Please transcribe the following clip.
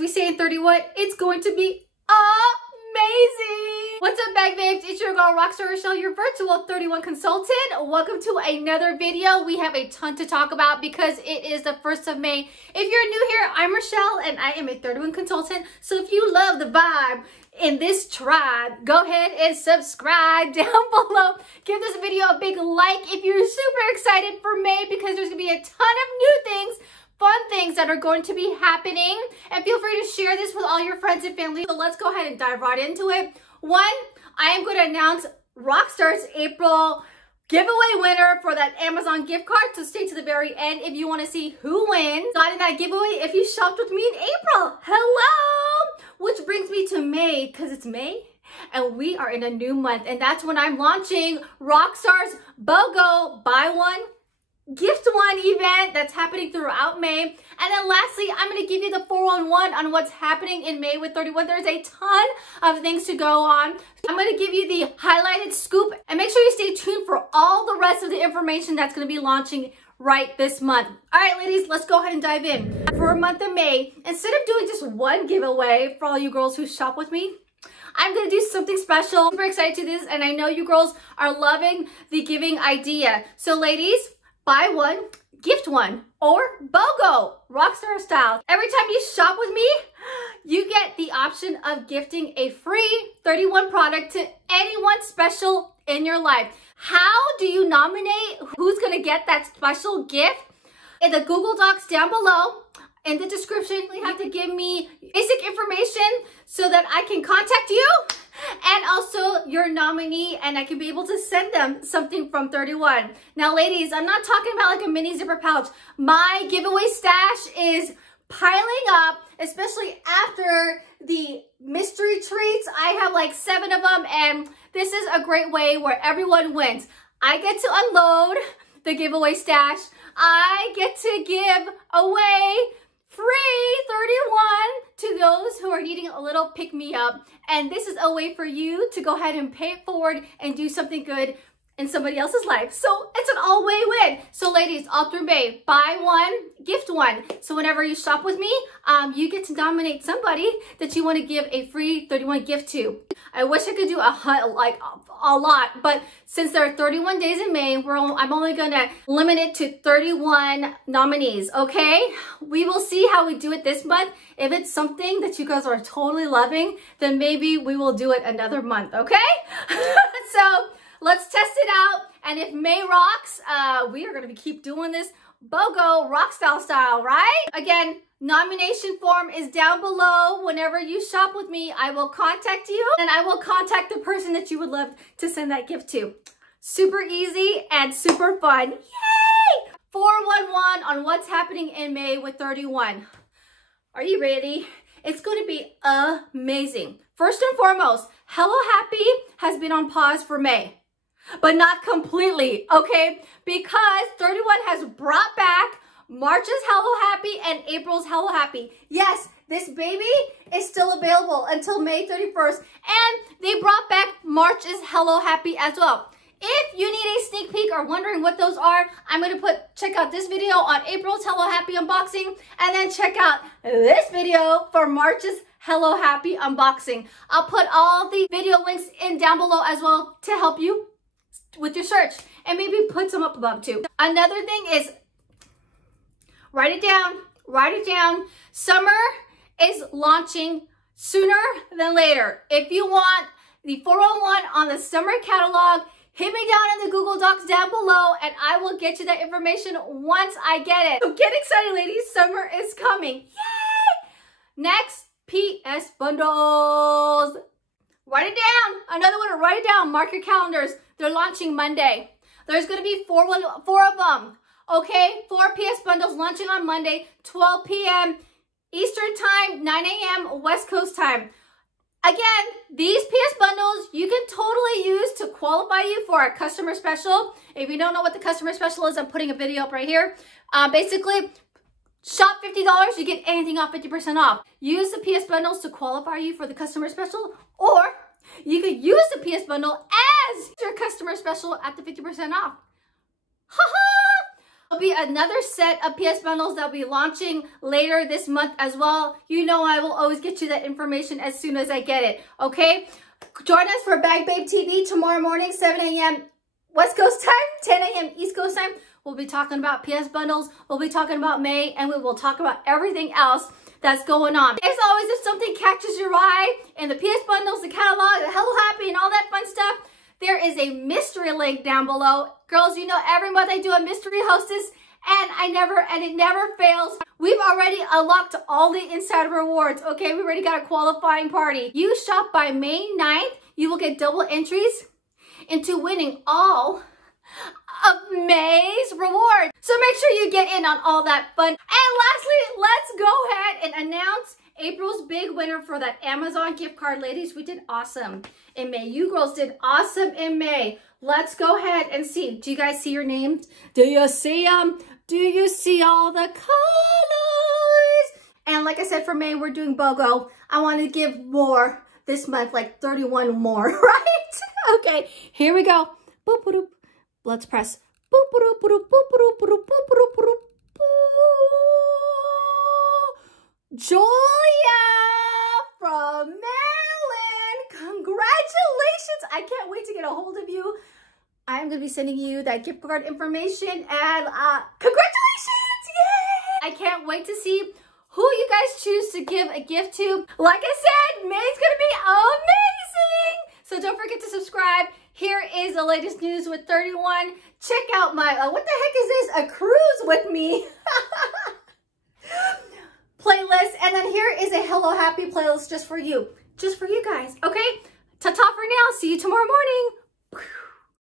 we say in 31, it's going to be amazing. What's up, Bag Babes? It's your girl, Rockstar Rochelle, your virtual 31 consultant. Welcome to another video. We have a ton to talk about because it is the 1st of May. If you're new here, I'm Rochelle and I am a 31 consultant. So if you love the vibe in this tribe, go ahead and subscribe down below. Give this video a big like if you're super excited for May because there's gonna be a ton of new things, fun things that are going to be happening, and feel free to share this with all your friends and family. So let's go ahead and dive right into it. One, I am going to announce Rockstars April giveaway winner for that Amazon gift card, so stay to the very end if you want to see who wins. Not in that giveaway if you shopped with me in April. Hello! Which brings me to May, because it's May and we are in a new month, and that's when I'm launching Rockstars BOGO Buy One Gift One event that's happening throughout May. And then lastly, I'm going to give you the 411 on what's happening in May with 31. There's a ton of things to go on. I'm going to give you the highlighted scoop, and make sure you stay tuned for all the rest of the information that's going to be launching right this month. All right, ladies, let's go ahead and dive in. For a month of May, instead of doing just one giveaway for all you girls who shop with me, I'm going to do something special. I'm super excited to do this, and I know you girls are loving the giving idea. So ladies, buy one, gift one, or BOGO, Rockstar style. Every time you shop with me, you get the option of gifting a free 31 product to anyone special in your life. How do you nominate who's gonna get that special gift? In the Google Docs down below, in the description, you have to give me basic information so that I can contact you and also your nominee, and I can be able to send them something from 31. Now, ladies, I'm not talking about like a mini zipper pouch. My giveaway stash is piling up, especially after the mystery treats. I have like 7 of them, and this is a great way where everyone wins. I get to unload the giveaway stash. I get to give away free 31 to those who are needing a little pick-me-up. And this is a way for you to go ahead and pay it forward and do something good in somebody else's life. So it's an all-way win. So ladies, all through May, buy one, gift one. So whenever you shop with me, you get to nominate somebody that you want to give a free 31 gift to. I wish I could do a lot, but since there are 31 days in May, I'm only gonna limit it to 31 nominees, okay? We will see how we do it this month. If it's something that you guys are totally loving, then maybe we will do it another month, okay? So let's test it out, and if May rocks, we are gonna keep doing this BOGO Rockstar style, right? Again, nomination form is down below. Whenever you shop with me, I will contact you, and I will contact the person that you would love to send that gift to. Super easy and super fun. Yay! 411 on what's happening in May with 31. Are you ready? It's going to be amazing. First and foremost, Hello Happy has been on pause for May, but not completely, okay? Because 31 has brought back March's Hello Happy and April's Hello Happy. Yes, this baby is still available until May 31st, and they brought back March's Hello Happy as well. If you need a sneak peek or wondering what those are, I'm going to check out this video on April's Hello Happy unboxing, and then check out this video for March's Hello Happy unboxing. I'll put all the video links in down below as well to help you with your search, and maybe put some up above too. Another thing is, write it down. Summer is launching sooner than later. If you want the 401 on the summer catalog, hit me down in the Google Docs down below, and I will get you that information once I get it. So get excited, ladies. Summer is coming. Yay! Next, PS bundles. Write it down. Another one to write it down. Mark your calendars. They're launching Monday. There's going to be four of them. Okay, 4 PS bundles launching on Monday, 12 p.m. Eastern time, 9 a.m. West Coast time. Again, these PS bundles you can totally use to qualify you for a customer special. If you don't know what the customer special is, I'm putting a video up right here. Basically, shop $50, you get anything off 50% off. Use the PS bundles to qualify you for the customer special, or you could use the PS bundle as your customer special at the 50% off. Ha-ha! There'll be another set of PS bundles that'll be launching later this month as well. You know I will always get you that information as soon as I get it, okay? Join us for Bag Babe TV tomorrow morning, 7 a.m. West Coast time, 10 a.m. East Coast time. We'll be talking about PS bundles, we'll be talking about May, and we will talk about everything else that's going on. As always, if something catches your eye in the PS bundles, the catalog, the Hello Happy, and all that fun stuff, there is a mystery link down below. Girls, you know every month I do a mystery hostess, and it never fails. We've already unlocked all the insider rewards, okay? We already got a qualifying party. You shop by May 9th, you will get double entries into winning all of May's rewards. So make sure you get in on all that fun. And lastly, let's go ahead and announce April's big winner for that Amazon gift card. Ladies, we did awesome in May. You girls did awesome in May. Let's go ahead and see. Do you guys see your names? Do you see them? Do you see all the colors? And like I said, for May, we're doing BOGO. I want to give more this month, like 31 more, right? Okay, here we go. Boop, boop, boop. Let's press. Boop, boop, boop, boop, boop, boop, boop, boop, boop, boop. Julia from Maryland. Congratulations. I can't wait to get a hold of you. I'm going to be sending you that gift card information, and congratulations. Yay! I can't wait to see who you guys choose to give a gift to. Like I said, May's going to be amazing. So don't forget to subscribe. Here is the latest news with 31. Check out my, what the heck is this? A cruise with me playlist. And then here is a Hello Happy playlist just for you. Just for you guys. Okay? Ta-ta for now. See you tomorrow morning.